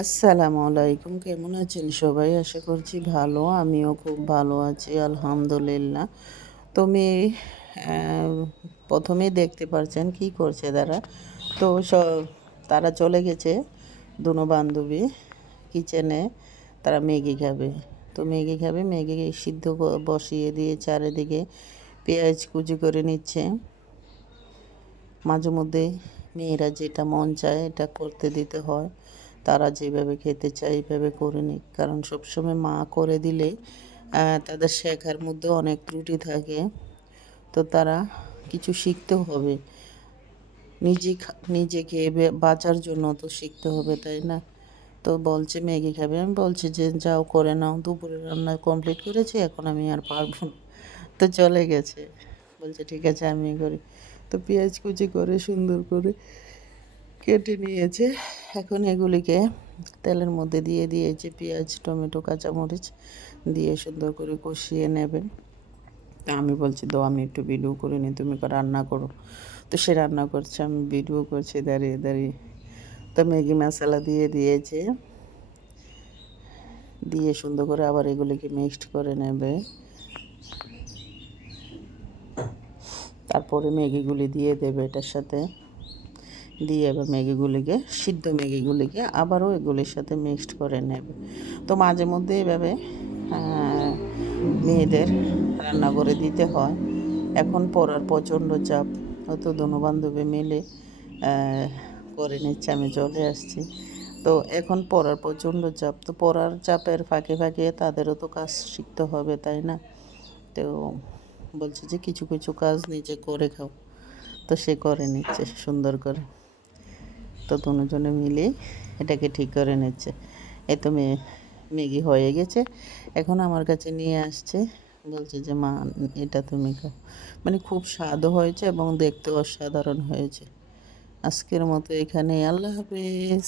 আসসালামু আলাইকুম, কেমন আছেন সবাই? আশা করছি ভালো। আমিও খুব ভালো আছি, আলহামদুলিল্লাহ। তো মেয়ে প্রথমেই দেখতে পারছেন কি করছে তারা। তো তারা চলে গেছে দুনো বান্ধবী কিচেনে। তারা ম্যাগি খাবে। তো ম্যাগি খাবে, ম্যাগি সিদ্ধ বসিয়ে দিয়ে চারিদিকে পেঁয়াজ কুচি করে নিচ্ছে। মাঝে মধ্যে মেয়েরা যেটা মন চায় এটা করতে দিতে হয়। তারা যেভাবে খেতে চায় এইভাবে করে নিক, কারণ সবসময় মা করে দিলে তাদের শেখার মধ্যে অনেক ত্রুটি থাকে। তো তারা কিছু শিখতেও হবে, নিজেকে বাঁচার জন্য তো শিখতে হবে, তাই না? তো বলছে ম্যাগি খাবে, আমি বলছি যে যাও করে নাও, দুপুরে রান্না কমপ্লিট করেছি, এখন আমি আর পারবো না। তো চলে গেছে, বলছে ঠিক আছে আমি করি। তো পেঁয়াজ কুচি করে সুন্দর করে কেটে নিয়েছে। এখন এগুলিকে তেলের মধ্যে দিয়ে দিয়েছে, পেঁয়াজ টমেটো কাঁচামরিচ দিয়ে সুন্দর করে কষিয়ে নেবে। তা আমি বলছি তো আমি একটু ভিডিও করে নিই, তুমি রান্না করো। তো সে রান্না করছে, আমি ভিডিও করছি দাঁড়িয়ে দাঁড়িয়ে। তো ম্যাগি মশলা দিয়ে দিয়েছে, দিয়ে সুন্দর করে আবার এগুলিকে মিক্সড করে নেবে। তারপরে ম্যাগিগুলি দিয়ে দেবে এটার সাথে, দিয়ে এবার ম্যাগিগুলিকে সিদ্ধ ম্যাগিগুলিকে আবারও এগুলির সাথে মিক্সড করে নেবে। তো মাঝে মধ্যে এভাবে মেয়েদের রান্না করে দিতে হয়। এখন পড়ার প্রচণ্ড চাপ, হয়তো দোনো বান্ধবী মিলে করে নিচ্ছে, আমি চলে আসছি। তো এখন পড়ার প্রচণ্ড চাপ, তো পড়ার চাপের ফাঁকে ফাঁকে তাদেরও তো কাজ শিখতে হবে, তাই না? তো বলছে যে কিছু কিছু কাজ নিজে করে খাও। তো সে করে নিচ্ছে সুন্দর করে। তো দুজনে মিলে এটাকে ঠিক করে নিচ্ছে। এই তো ম্যাগি হয়ে গেছে, এখন আমার কাছে নিয়ে আসছে, বলছে যে মা এটা তুমি খাও। মানে খুব স্বাদও হয়েছে এবং দেখতেও অসাধারণ হয়েছে। আজকের মতো এখানে, আল্লাহ হাফেজ।